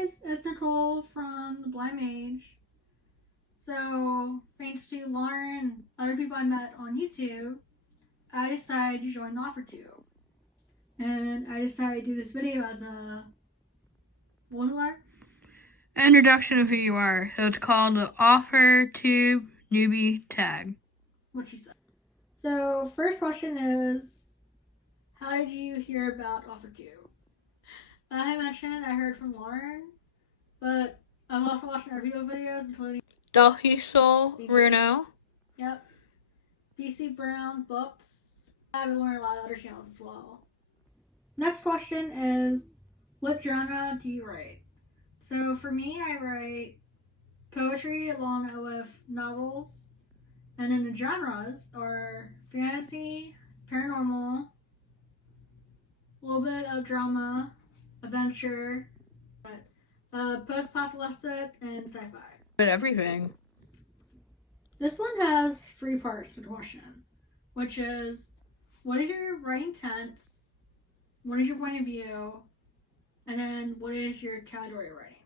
guys, it's Nicole from the Blind Mage. So, thanks to Lauren and other people I met on YouTube, I decided to join Authortube. And I decided to do this video as a, what was it, Lauren? Introduction of who you are. So it's called the Authortube Newbie Tag. What she said. So, first question is, how did you hear about Authortube? I mentioned I heard from Lauren, but I've also watched other people's videos, including Delhisol Bruno. Yep. BC Brown Books. I've learned a lot of other channels as well. Next question is, what genre do you write? So for me, I write poetry along with novels. And then the genres are fantasy, paranormal, a little bit of drama, adventure, post-apocalyptic, and sci-fi. But everything. This one has 3 parts to the question, which is, what is your writing tense? What is your point of view? And then, what is your category writing?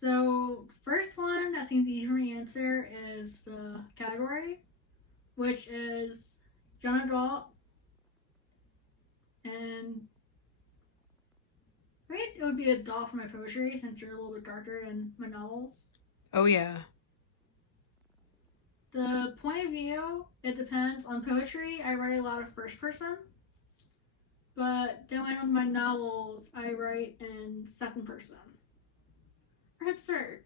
So, first one that seems easy for me to answer is the category, which is young adult, and I think it would be adult for my poetry since you're a little bit darker than my novels. Oh yeah. The point of view, it depends. On poetry, I write a lot of first person, but then when it comes to my novels, I write in second person. Or third.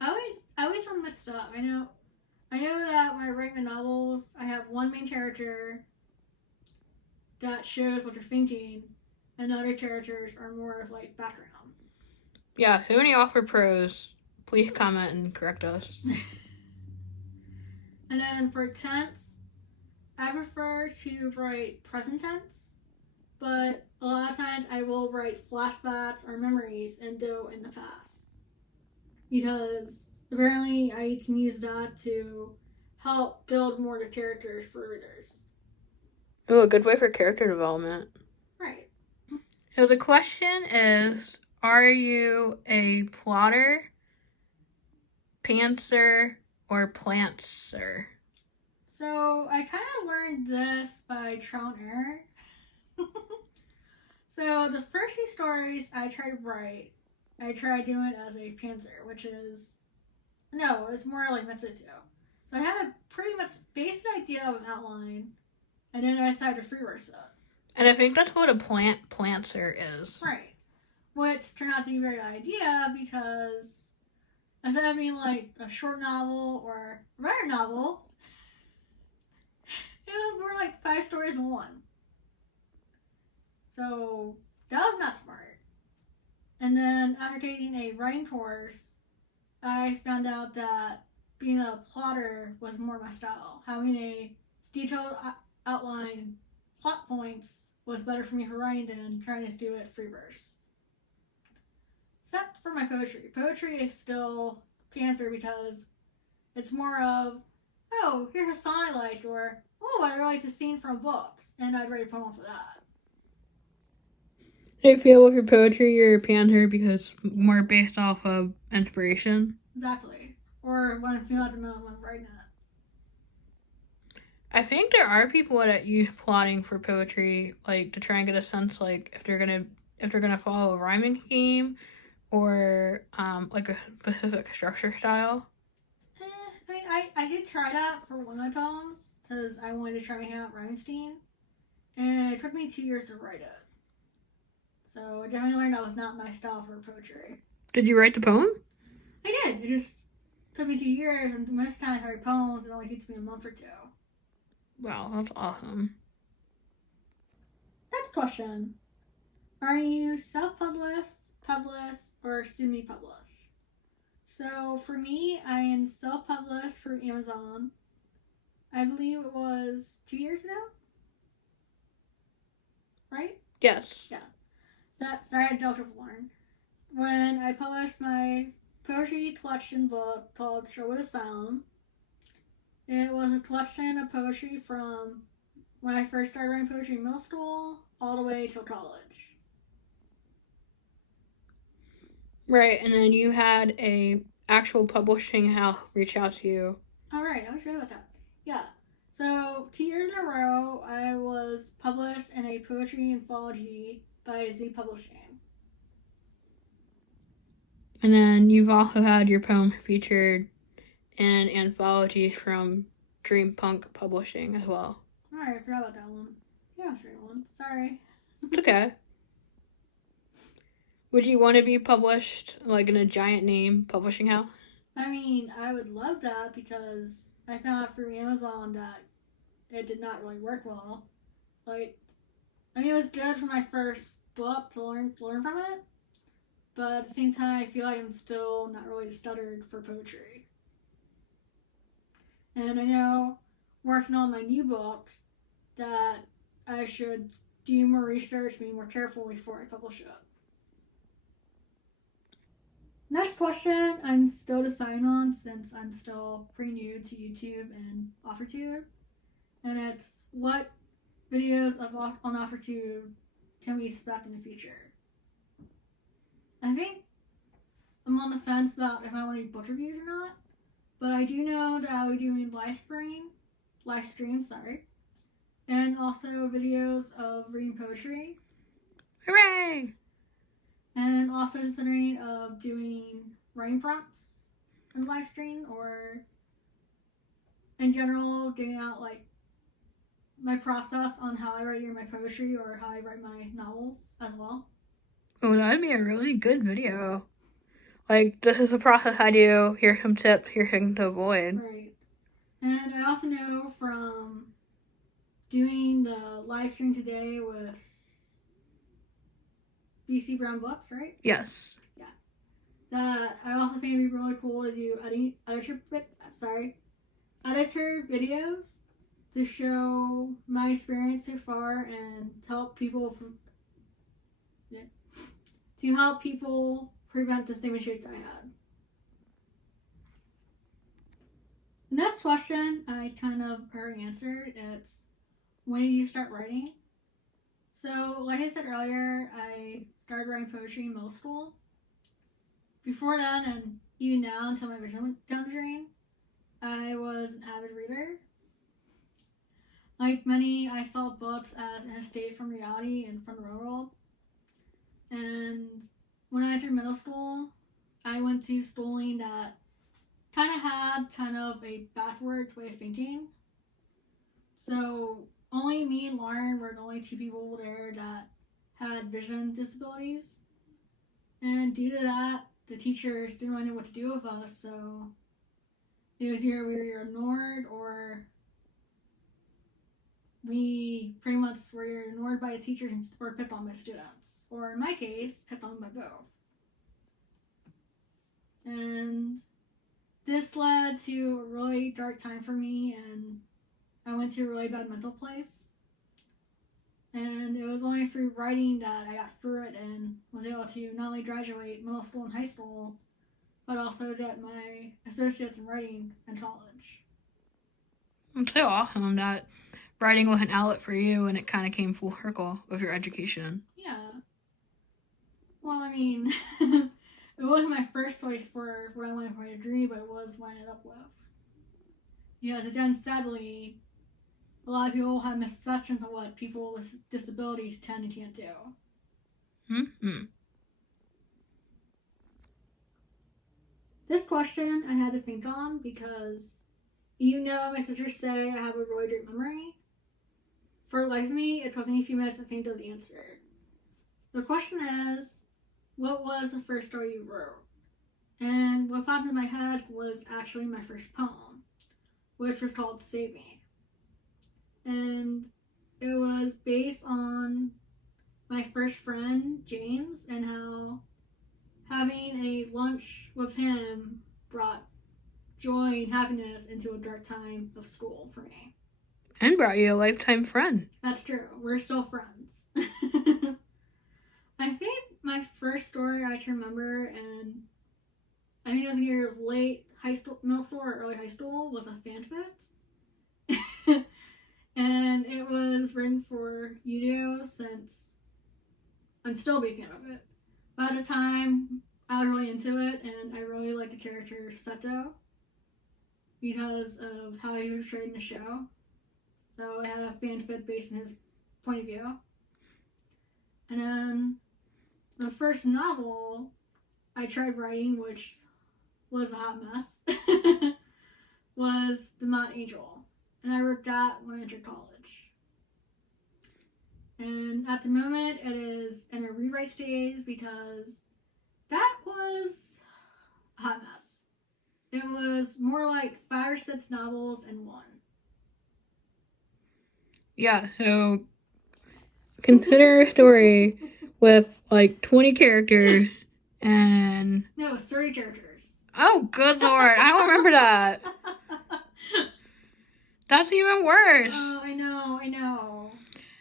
I always feel mixed up. I know that when I write my novels, I have one main character that shows what they're thinking, and the other characters are more of like background. Yeah, who any author pros, please comment and correct us. And then for tense, I prefer to write present tense, but a lot of times I will write flashbacks or memories and do in the past. Because apparently I can use that to help build more the characters for readers. Oh, a good way for character development. Right. So the question is, are you a plotter, pantser, or plantser? So I kind of learned this by trial and error. So the first 2 stories I tried to write, I tried doing it as a pantser, which is, no, it's more like Metsuto. So I had a pretty much basic idea of an outline, and then I decided to freeverse it. And I think that's what a plantser is. Right. Which turned out to be a very good idea because instead of being like a short novel or a writer novel, it was more like 5 stories in one. So that was not smart. And then after taking a writing course, I found out that being a plotter was more my style. Having a detailed outline, plot points was better for me for writing than trying to do it free verse. Except for my poetry. Poetry is still pantser because it's more of, oh, here's a song I liked, or oh, I really like the scene from a book, and I'd write a poem for that. I feel with your poetry, you're a pantser because more based off of inspiration. Exactly. Or when I'm feeling at the moment when I'm writing it. I think there are people that use plotting for poetry, like to try and get a sense, like if they're gonna follow a rhyming scheme, or like a specific structure style. I mean, I did try that for one of my poems because I wanted to try my hand at rhyming scheme, and it took me 2 years to write it. So I definitely learned that was not my style for poetry. Did you write the poem? I did. It just took me 2 years, and most of the time I write poems, it only takes me a month or 2. Wow, that's awesome. Next question. Are you self-published, published, or semi-published? So for me, I am self-published through Amazon. I believe it was 2 years ago? Right? Yes. Yeah. Sorry, I dealt with Lauren. When I published my poetry collection book called Sherwood Asylum, it was a collection of poetry from when I first started writing poetry in middle school all the way till college. Right, and then you had a actual publishing house reach out to you. All right, I was right about that. Yeah. So 2 years in a row, I was published in a poetry anthology by Z Publishing. And then you've also had your poem featured in anthologies from Dream Punk Publishing as well. All right, I forgot about that one. Yeah, I was right one. Sorry. It's okay. Would you want to be published like in a giant name publishing house? I mean, I would love that because I found out through Amazon that it did not really work well. Like, I mean, it was good for my first book to learn from it, but at the same time, I feel like I'm still not really stuttered for poetry. And I know, working on my new book, that I should do more research, be more careful before I publish it. Next question, I'm still deciding on since I'm still pretty new to YouTube and Authortube. And it's what videos on Authortube can we expect in the future? I think I'm on the fence about if I want to do book reviews or not, but I do know that I'll be doing live streams, and also videos of reading poetry. Hooray! And also considering of doing writing prompts in live stream, or in general getting out like my process on how I write my poetry or how I write my novels as well. Oh, that'd be a really good video. Like, this is the process I do. Here's some tips. Here's things to avoid. Right. And I also know from doing the live stream today with BC Brown Books, right? Yes. Yeah. That I also think it'd be really cool to do editor videos to show my experience so far and help people prevent the same mistakes I had. The next question I kind of already answered. It's, when did you start writing? So, like I said earlier, I started writing poetry in middle school. Before then, and even now until my vision went down the drain, I was an avid reader. Like many, I saw books as an escape from reality and from the real world. And when I entered middle school, I went to schooling that had a backwards way of thinking. So only me and Lauren were the only two people there that had vision disabilities. And due to that, the teachers didn't really know what to do with us, so it was either we were ignored or we pretty much were ignored by the teachers or picked on by students. Or in my case, picked on by both. And this led to a really dark time for me, and I went to a really bad mental place. And it was only through writing that I got through it and was able to not only graduate middle school and high school, but also get my associates in writing in college. It's so awesome that writing was an outlet for you and it kind of came full circle with your education. Yeah. Well, I mean, it wasn't my first choice for what I wanted for my degree, but it was what I ended up with. Because again, sadly, a lot of people have misconceptions of what people with disabilities can and can't do. Mm-hmm. This question I had to think on because even though my sisters say I have a really great memory, for the life of me, it took me a few minutes to think of the answer. The question is, what was the first story you wrote? And what popped in my head was actually my first poem, which was called Save Me. And it was based on my first friend, James, and how having a lunch with him brought joy and happiness into a dark time of school for me. And brought you a lifetime friend. That's true. We're still friends. I think my first story I can remember, and I think it was either late high school, middle school, or early high school, was a fanfic. And it was written for Udo, since I'm still a big fan of it. But at the time, I was really into it, and I really liked the character Seto because of how he was portrayed in the show. So it had a fanfic based on his point of view. And then the first novel I tried writing, which was a hot mess, was The Mount Angel. And I wrote that when I entered college. And at the moment, it is in a rewrite stage because that was a hot mess. It was more like 5 or 6 novels in one. Yeah, so consider a story with like 20 characters and... No, 30 characters. Oh, good lord. I don't remember that. That's even worse. Oh, I know.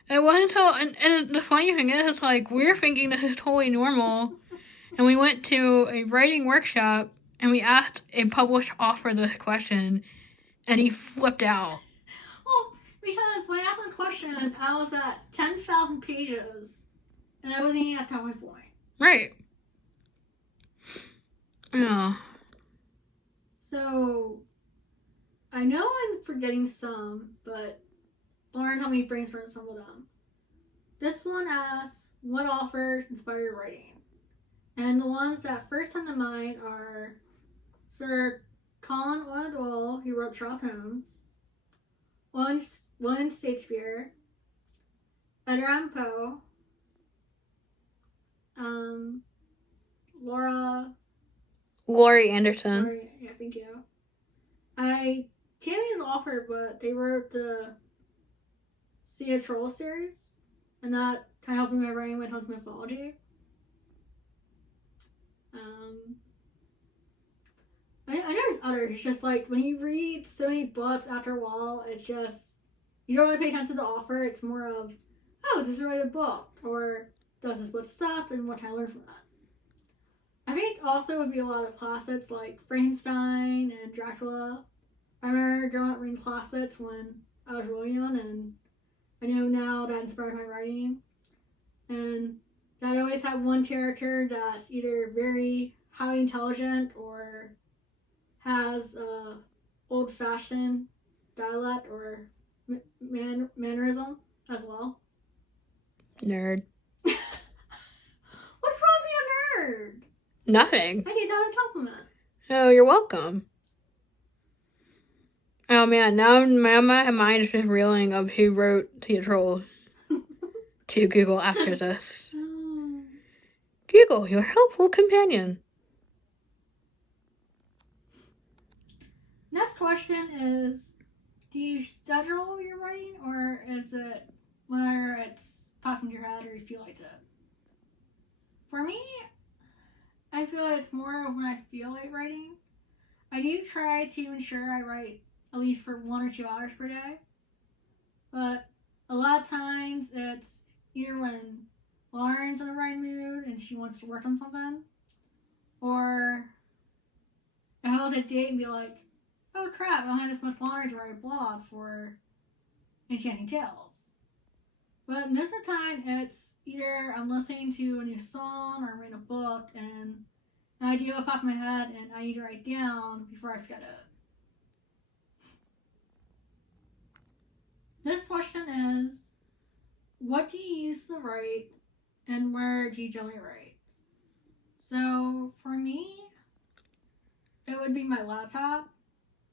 It wasn't until... And the funny thing is, it's like, we're thinking this is totally normal. And we went to a writing workshop and we asked a published author this question and he flipped out. Well, because when I asked the question, I was at 10,000 pages and I wasn't even at that point. Right. Yeah. So, I know I'm forgetting some, but Lauren helped me brainstorm some of them. This one asks, what authors inspire your writing? And the ones that first come to mind are Sir Conan Doyle, who wrote Sherlock Holmes, William Shakespeare, Edgar Allan Poe, Laurie Anderson. Yeah, thank you. I can't read the author, but they wrote the Sea of Trolls series, and that kind of helped me with my writing when it comes to mythology. I know there's others. It's just like when you read so many books after a while, it's just you don't really pay attention to the author. It's more of, oh, this is a really good book, or does this book suck, and what can I learn from that? I think also would be a lot of classics like Frankenstein and Dracula. I remember growing up reading classics when I was really young, and I know now that inspired my writing. And that I always have one character that's either very highly intelligent or has a old-fashioned dialect or mannerism as well. Nerd. What's wrong with being a nerd? Nothing. I get that as a compliment. Oh, you're welcome. Oh man, now my mind is just reeling of who wrote Sea of Trolls to Google after this. Google, your helpful companion. Next question is, do you schedule your writing, or is it whenever it's popping in your head or you feel like it? For me, I feel like it's more of when I feel like writing. I do try to ensure I write at least for 1 or 2 hours per day. But a lot of times it's either when Lauren's in the right mood and she wants to work on something, or I hold a date and be like, oh crap, I don't have this much longer to write a blog for Enchanting Tales. But most of the time it's either I'm listening to a new song or I'm reading a book and an idea will pop in my head and I need to write down before I forget it. This question is, what do you use to write and where do you generally write? So for me, it would be my laptop.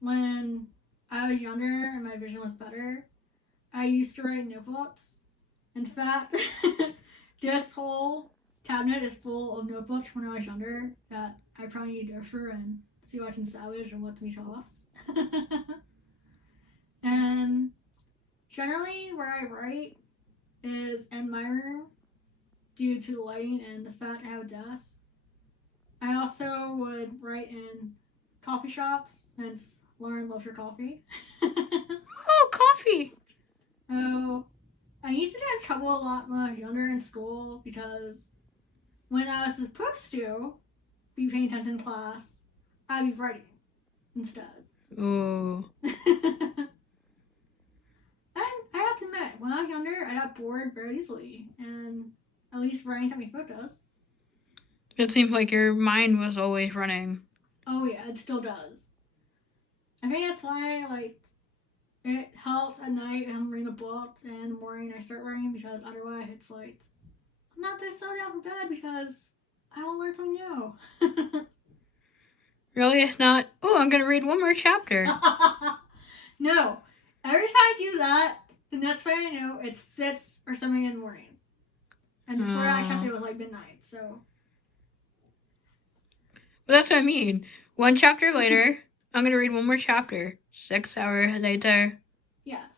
When I was younger and my vision was better, I used to write notebooks. In fact, this whole cabinet is full of notebooks when I was younger that I probably need to go through and see what I can salvage and what to be tossed. And generally where I write is in my room due to the lighting and the fact I have a desk. I also would write in coffee shops since Lauren loves her coffee. Oh, coffee! Oh, I used to get in trouble a lot when I was younger in school because when I was supposed to be paying attention in class, I'd be writing instead. Oh. And I have to admit, when I was younger, I got bored very easily, and at least writing kept me focused. It seems like your mind was always running. Oh yeah, it still does. I think that's why, like, it helps at night if I'm reading a book, and in the morning I start writing, because otherwise it's like, I'm not this so down for bed because I will learn something new. Really, it's not, oh, I'm going to read one more chapter. No. Every time I do that, the next thing I know, it's 6 or something in the morning. And before that chapter, it was like midnight, so. Well, that's what I mean. One chapter later, I'm going to read one more chapter. 6 hours later. Yes.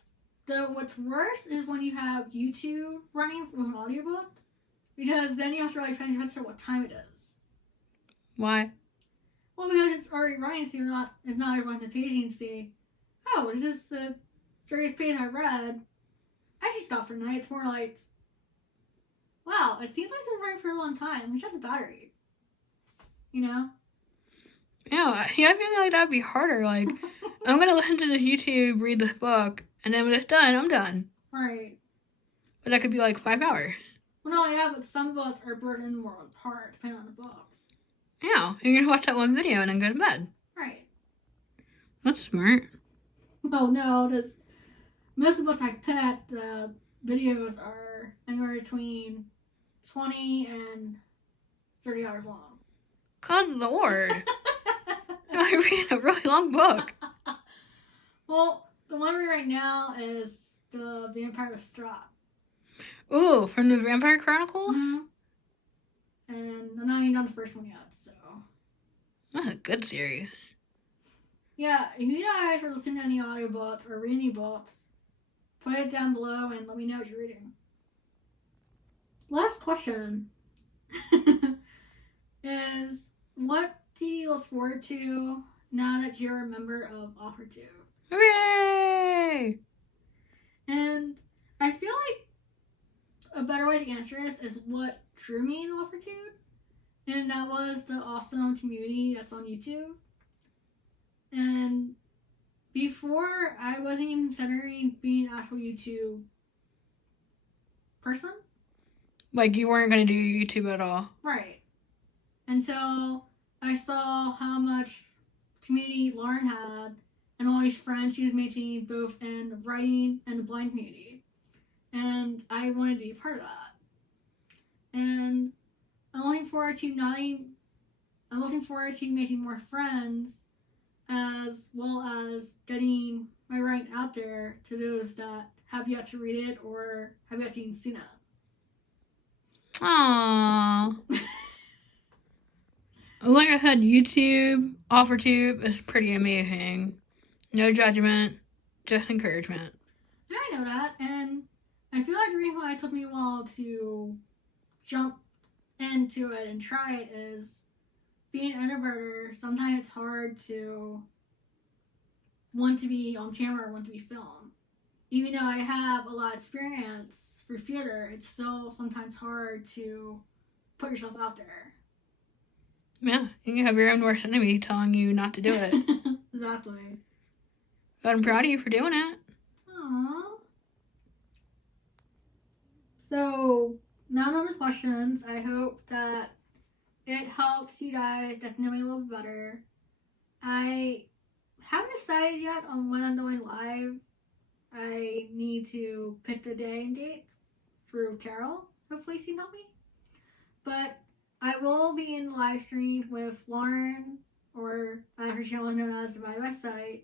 What's worse is when you have YouTube running with an audiobook, because then you have to like pay attention to what time it is. Why? Well, because it's already running, so it's not everyone to page and see, oh, is this the serious page I read? I should stop for the night. It's more like, wow, it seems like it's been running for a long time. We should have the battery. You know? Yeah, I feel like that'd be harder. Like, I'm going to listen to this YouTube, read this book, and then when it's done, I'm done. Right. But that could be like 5 hours. Well, no, yeah, but some books are broken more apart, depending on the book. Yeah, you're going to watch that one video and then go to bed. Right. That's smart. Well, no, because most of the books I picked, the videos are anywhere between 20 and 30 hours long. Good Lord. I read a really long book. Well, the one we're right now is The Vampire with Strap. Ooh, from the Vampire Chronicles? Mm-hmm. And I'm not even done the first one yet, so. That's a good series. Yeah, if you guys are listening to any audiobooks or read any books, put it down below and let me know what you're reading. Last question is, what do you look forward to now that you're a member of Authortube? Hooray! And I feel like a better way to answer this is what drew me to Authortube, and that was the awesome community that's on YouTube. And before, I wasn't even considering being an actual YouTube person. Like, you weren't going to do YouTube at all. Right. Until I saw how much community Lauren had and all these friends she was making both in the writing and the blind community. And I wanted to be a part of that. And I'm looking forward to making more friends, as well as getting my writing out there to those that have yet to read it or have yet to even seen it. Aww. Like I said, YouTube, Authortube is pretty amazing. No judgment, just encouragement. I know that, and I feel like the reason why it took me a while to jump into it and try it is, being an introverter, sometimes it's hard to want to be on camera or want to be filmed. Even though I have a lot of experience for theater, it's still sometimes hard to put yourself out there. Yeah, you can have your own worst enemy telling you not to do it. Exactly. But I'm proud of you for doing it. Aww. So, now on the questions, I hope that it helps you guys get to know me a little bit better. I haven't decided yet on when I'm going live. I need to pick the day and date through Carol. Hopefully she can help me. But I will be in live stream with Lauren, or her channel is known as Divide by Sight,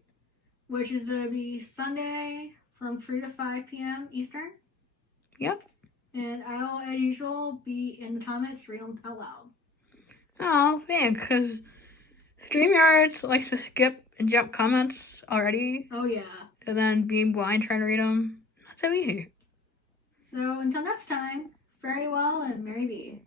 which is going to be Sunday from 3 to 5 p.m. Eastern. Yep. And I will, as usual, be in the comments reading out loud. Oh, thanks. Because StreamYards likes to skip and jump comments already. Oh, yeah. And then being blind trying to read them. Not so easy. So until next time, farewell and Mary be.